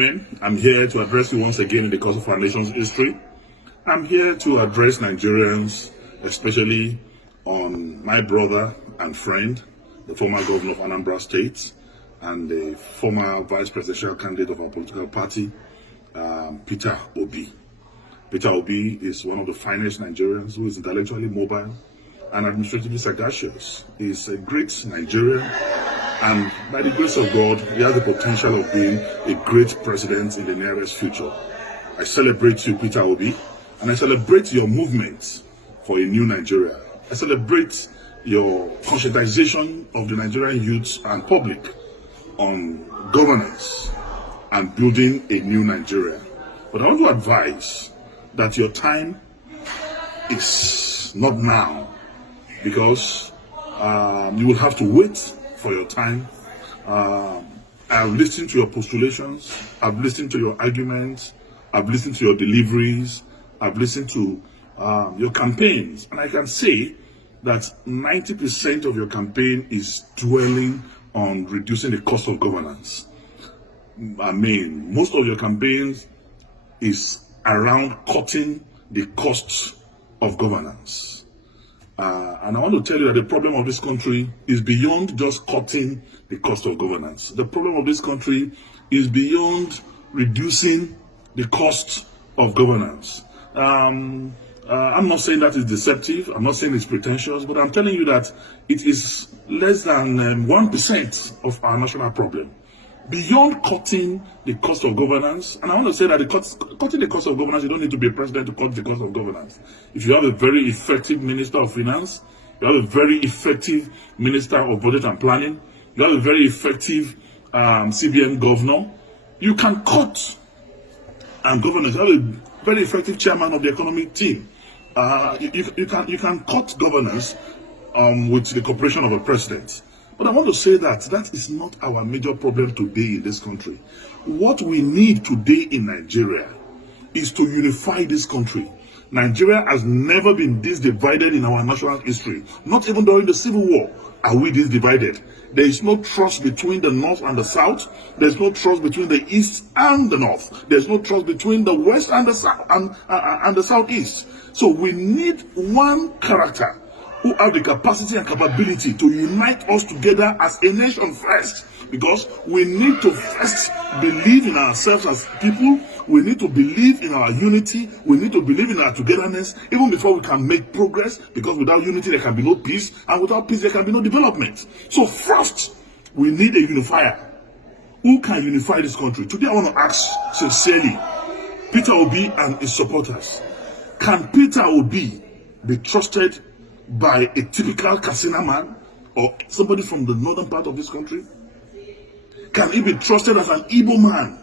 I'm here to address you once again in the course of our nation's history. I'm here to address Nigerians, especially on my brother and friend, the former governor of Anambra State and the former vice presidential candidate of our political party, Peta Obi. Peta Obi is one of the finest Nigerians who is intellectually mobile and administratively sagacious. He's a great Nigerian, and by the grace of God, he has the potential of being a great president in the nearest future. I celebrate you, Peta Obi, and I celebrate your movement for a new Nigeria. I celebrate your conscientization of the Nigerian youth and public on governance and building a new Nigeria. But I want to advise that your time is not now, because you will have to wait for your time. I've listened to your postulations, I've listened to your arguments, I've listened to your deliveries, I've listened to your campaigns, and I can say that 90% of your campaign is dwelling on reducing the cost of governance. I mean, most of your campaigns is around cutting the costs of governance. And I want to tell you that the problem of this country is beyond just cutting the cost of governance. The problem of this country is beyond reducing the cost of governance. I'm not saying that is deceptive, I'm not saying it's pretentious, but I'm telling you that it is less than 1% of our national problem. Beyond cutting the cost of governance, and I want to say that cutting the cost of governance, you don't need to be a president to cut the cost of governance. If you have a very effective Minister of Finance, you have a very effective Minister of Budget and Planning, you have a very effective CBN governor, you can cut governance. You have a very effective chairman of the economic team. You can cut governance with the cooperation of a president. But I want to say that that is not our major problem today in this country. What we need today in Nigeria is to unify this country. Nigeria has never been this divided in our national history. Not even during the Civil War are we this divided. There is no trust between the North and the South. There's no trust between the East and the North. There's no trust between the West and the South and the Southeast. So we need one character who have the capacity and capability to unite us together as a nation first, because we need to first believe in ourselves as people. We need to believe in our unity. We need to believe in our togetherness even before we can make progress, because without unity there can be no peace, and without peace there can be no development. So first, we need a unifier. Who can unify this country? Today I want to ask sincerely Peta Obi and his supporters, can Peta Obi be trusted by a typical Katsina man or somebody from the northern part of this country? Can he be trusted as an Igbo man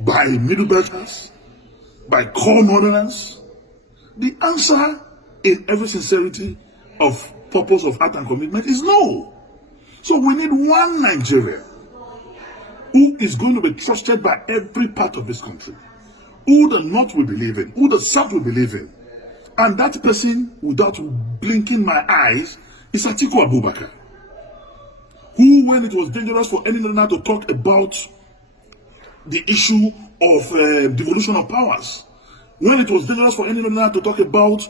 by Middle Belters, by core northerners? The answer, in every sincerity of purpose of heart and commitment, is no. So we need one Nigeria who is going to be trusted by every part of this country, who the North will believe in, who the South will believe in. And that person, without blinking my eyes, is Atiku Abubakar, who, when it was dangerous for any leader to talk about the issue of devolution of powers, when it was dangerous for any leader to talk about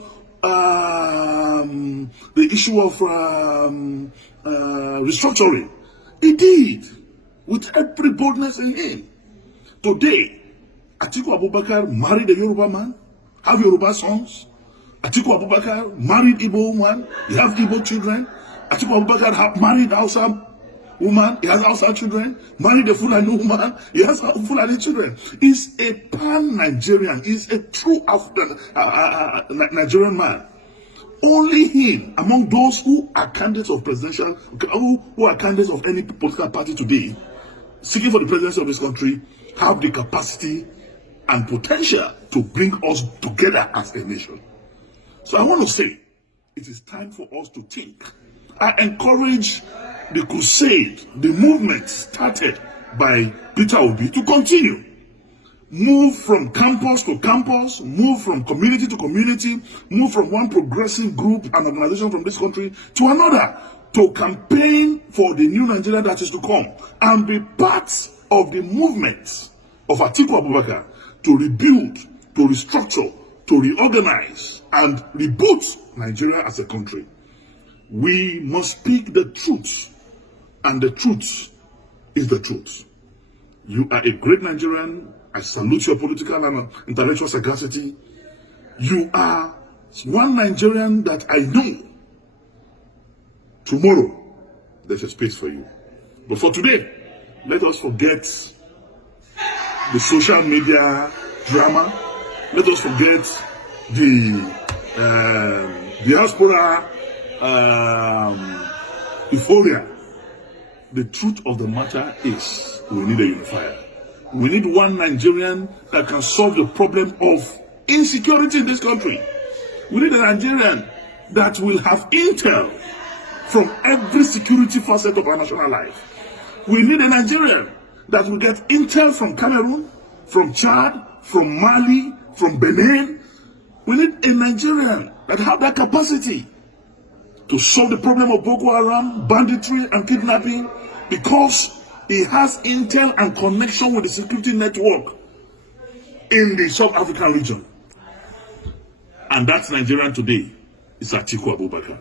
the issue of restructuring, he did, with every boldness in him. Today, Atiku Abubakar married a Yoruba man, have Yoruba sons. Atiku Abubakar married Igbo woman, he has Igbo children. Atiku Abubakar married Hausa woman, he has Hausa children. Married a Fulani woman, he has Fulani children. He's a pan-Nigerian, he's a true African Nigerian man. Only him, among those who are candidates of presidential, who are candidates of any political party today, seeking for the presidency of this country, have the capacity and potential to bring us together as a nation. So I want to say, it is time for us to think. I encourage the crusade, the movement started by Peta Obi to continue. Move from campus to campus, move from community to community, move from one progressive group and organization from this country to another, to campaign for the new Nigeria that is to come, and be part of the movement of Atiku Abubakar to rebuild, to restructure, to reorganize, and reboot Nigeria as a country. We must speak the truth, and the truth is the truth. You are a great Nigerian. I salute your political and intellectual sagacity. You are one Nigerian that I know. Tomorrow, there's a space for you. But for today, let us forget the social media drama. Let us forget the diaspora euphoria. The truth of the matter is we need a unifier. We need one Nigerian that can solve the problem of insecurity in this country. We need a Nigerian that will have intel from every security facet of our national life. We need a Nigerian that will get intel from Cameroon, from Chad, from Mali, from Benin. We need a Nigerian that have that capacity to solve the problem of Boko Haram, banditry, and kidnapping, because he has intel and connection with the security network in the South African region. And that's Nigerian today. It's Atiku Abubakar.